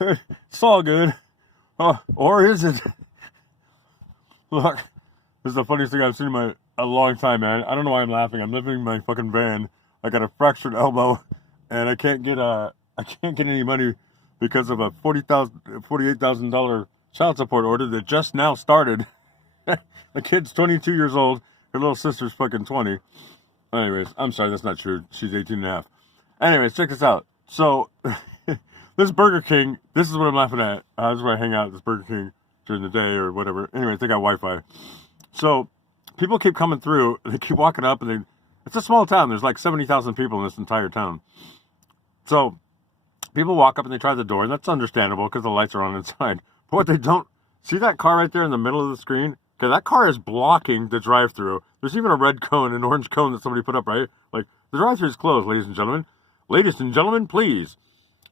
It's all good. Or is it? Look, this is the funniest thing I've seen in a long time, man. I don't know why I'm laughing. I'm living in my fucking van. I got a fractured elbow, and I can't get any money because of a $48,000 child support order that just now started. The kid's 22 years old. Her little sister's fucking 20. Anyways, I'm sorry, that's not true. She's 18 and a half. Anyways, check this out. So, this Burger King, this is what I'm laughing at. This is where I hang out at this Burger King during the day or whatever. Anyways, they got Wi-Fi. So, people keep coming through. They keep walking up, and it's a small town. There's like 70,000 people in this entire town. So, people walk up and they try the door, and that's understandable because the lights are on inside. But what they don't, see that car right there in the middle of the screen? Okay, that car is blocking the drive-thru. There's even a red cone, an orange cone that somebody put up, right? Like, the drive-thru is closed, ladies and gentlemen. Ladies and gentlemen, please.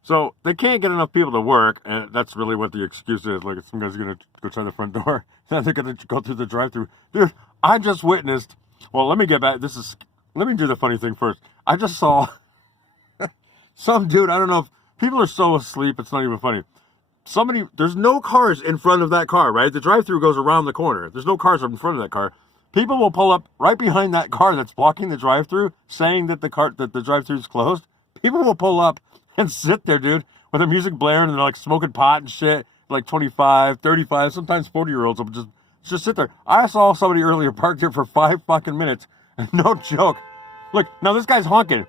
So, they can't get enough people to work, and that's really what the excuse is. Like, some guy's going to go try the front door, then they're going to go through the drive-thru. Dude, I just witnessed, well, let me get back. Let me do the funny thing first. I just saw some dude, I don't know if, people are so asleep, it's not even funny. There's no cars in front of that car, right? The drive-thru goes around the corner. There's no cars in front of that car. People will pull up right behind that car that's blocking the drive-thru, saying that the drive-thru is closed. People will pull up and sit there, dude, with the music blaring, and they're like smoking pot and shit, like 25, 35, sometimes 40-year-olds will just sit there. I saw somebody earlier parked here for 5 fucking minutes, and no joke. Look, now this guy's honking.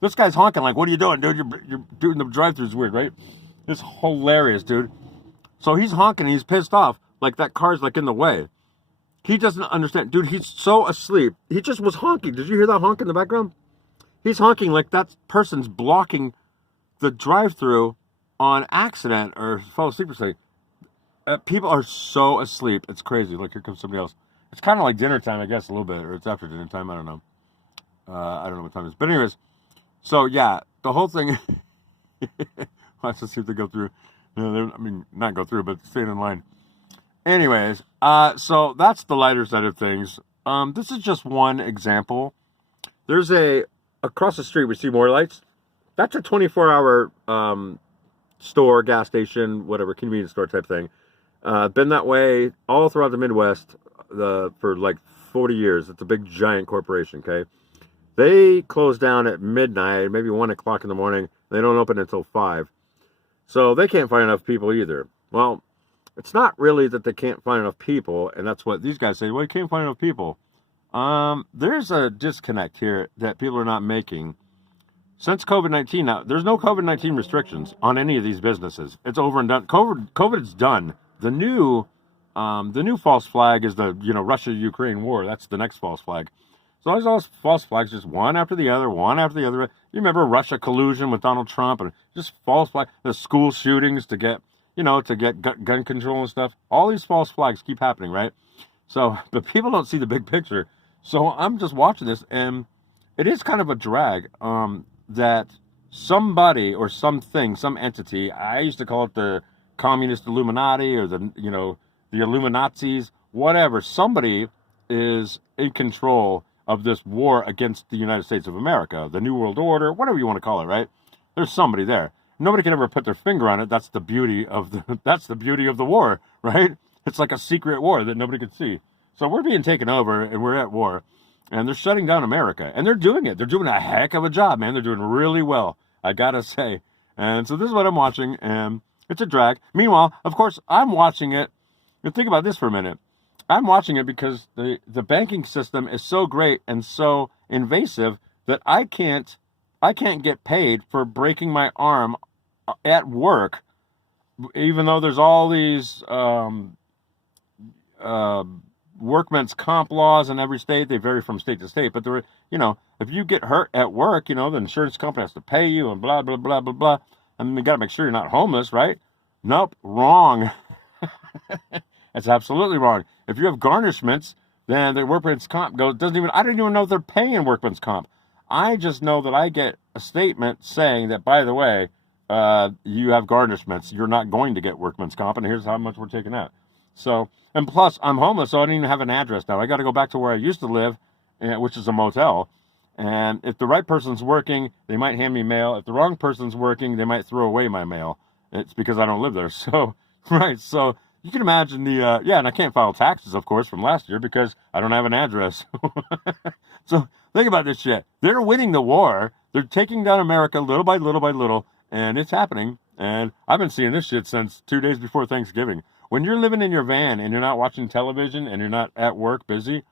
This guy's honking like, what are you doing, dude? You're doing the drive-thru's weird, right? It's hilarious, dude. So he's honking, he's pissed off, like that car's like in the way. He doesn't understand. Dude, he's so asleep. He just was honking. Did you hear that honk in the background? He's honking like that person's blocking the drive-thru on accident or fall asleep or something. People are so asleep. It's crazy. Look, here comes somebody else. It's kind of like dinner time, I guess, a little bit. Or it's after dinner time. I don't know. I don't know what time it is. But anyways, so yeah, the whole thing... Let's just see if they go through. I mean, not go through, but staying in line. Anyways, so that's the lighter side of things. This is just one example. There's across the street, we see more lights. That's a 24-hour store, gas station, whatever, convenience store type thing. Been that way all throughout the Midwest for like 40 years. It's a big, giant corporation, okay? They close down at midnight, maybe 1 o'clock in the morning. They don't open until 5. So they can't find enough people either. Well, it's not really that they can't find enough people, and that's what these guys say. Well, you can't find enough people. There's a disconnect here that people are not making. Since COVID-19, now, there's no COVID-19 restrictions on any of these businesses. It's over and done. COVID's done. The new false flag is the, Russia-Ukraine war. That's the next false flag. So there's all those false flags, just one after the other, one after the other. You remember Russia collusion with Donald Trump and just false flags, the school shootings to get gun control and stuff. All these false flags keep happening, right? So, but people don't see the big picture. So I'm just watching this, and it is kind of a drag that somebody or something, some entity, I used to call it the Communist Illuminati or the Illuminazis, whatever. Somebody is in control of this war against the United States of America, the New World Order, whatever you want to call it, right? There's somebody there. Nobody can ever put their finger on it. That's the beauty of the war, right? It's like a secret war that nobody can see. So we're being taken over, and we're at war, and they're shutting down America, and they're doing it. They're doing a heck of a job, man. They're doing really well, I gotta say. And so this is what I'm watching, and it's a drag. Meanwhile, of course, I'm watching it. And think about this for a minute. I'm watching it because the banking system is so great and so invasive that I can't get paid for breaking my arm at work, even though there's all these workman's comp laws in every state. They vary from state to state, but if you get hurt at work, the insurance company has to pay you and blah, blah, blah, blah, blah. I mean, you got to make sure you're not homeless, right? Nope, wrong. That's absolutely wrong. If you have garnishments, then the workman's comp I don't even know if they're paying workman's comp. I just know that I get a statement saying that, by the way, you have garnishments. You're not going to get workman's comp, and here's how much we're taking out. So, and plus, I'm homeless, so I don't even have an address now. I got to go back to where I used to live, which is a motel. And if the right person's working, they might hand me mail. If the wrong person's working, they might throw away my mail. It's because I don't live there. So, right. So you can imagine the, yeah, and I can't file taxes, of course, from last year because I don't have an address. So think about this shit. They're winning the war. They're taking down America little by little by little, and it's happening. And I've been seeing this shit since 2 days before Thanksgiving. When you're living in your van and you're not watching television and you're not at work busy,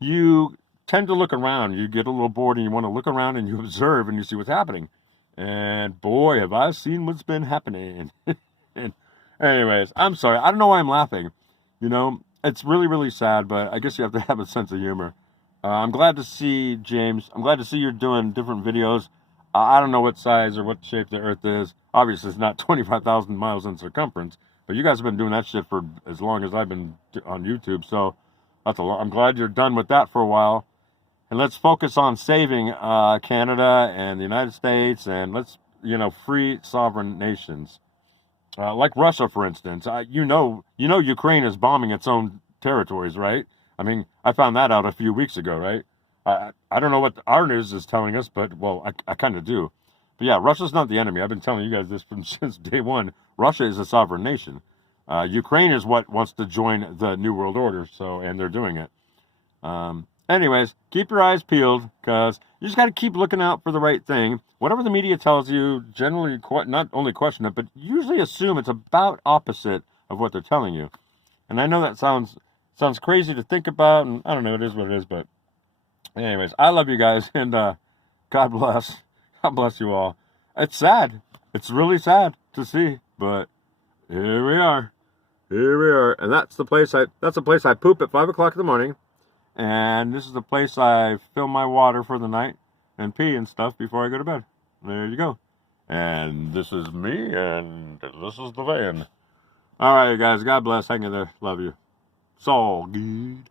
you tend to look around. You get a little bored and you want to look around and you observe and you see what's happening. And boy, have I seen what's been happening. And anyways, I'm sorry. I don't know why I'm laughing. You know, it's really, really sad, but I guess you have to have a sense of humor. I'm glad to see, James. I'm glad to see you're doing different videos. I don't know what size or what shape the Earth is. Obviously, it's not 25,000 miles in circumference, but you guys have been doing that shit for as long as I've been on YouTube. So that's a lot. I'm glad you're done with that for a while. And let's focus on saving Canada and the United States, and let's, you know, free sovereign nations. Like Russia, for instance. You know, Ukraine is bombing its own territories, right? I mean, I found that out a few weeks ago, right? I don't know what our news is telling us, but, well, I kind of do. But yeah, Russia's not the enemy. I've been telling you guys this since day one. Russia is a sovereign nation. Ukraine is what wants to join the New World Order, so, and they're doing it. Anyways, keep your eyes peeled, because you just got to keep looking out for the right thing. Whatever the media tells you, generally, not only question it, but usually assume it's about opposite of what they're telling you. And I know that sounds crazy to think about, and I don't know, it is what it is, but anyways, I love you guys, and God bless. God bless you all. It's sad. It's really sad to see, but here we are. Here we are. And that's the place I poop at 5 o'clock in the morning. And this is the place I fill my water for the night and pee and stuff before I go to bed. There you go. And this is me, and this is the van. All right, guys. God bless. Hang in there. Love you. It's all good.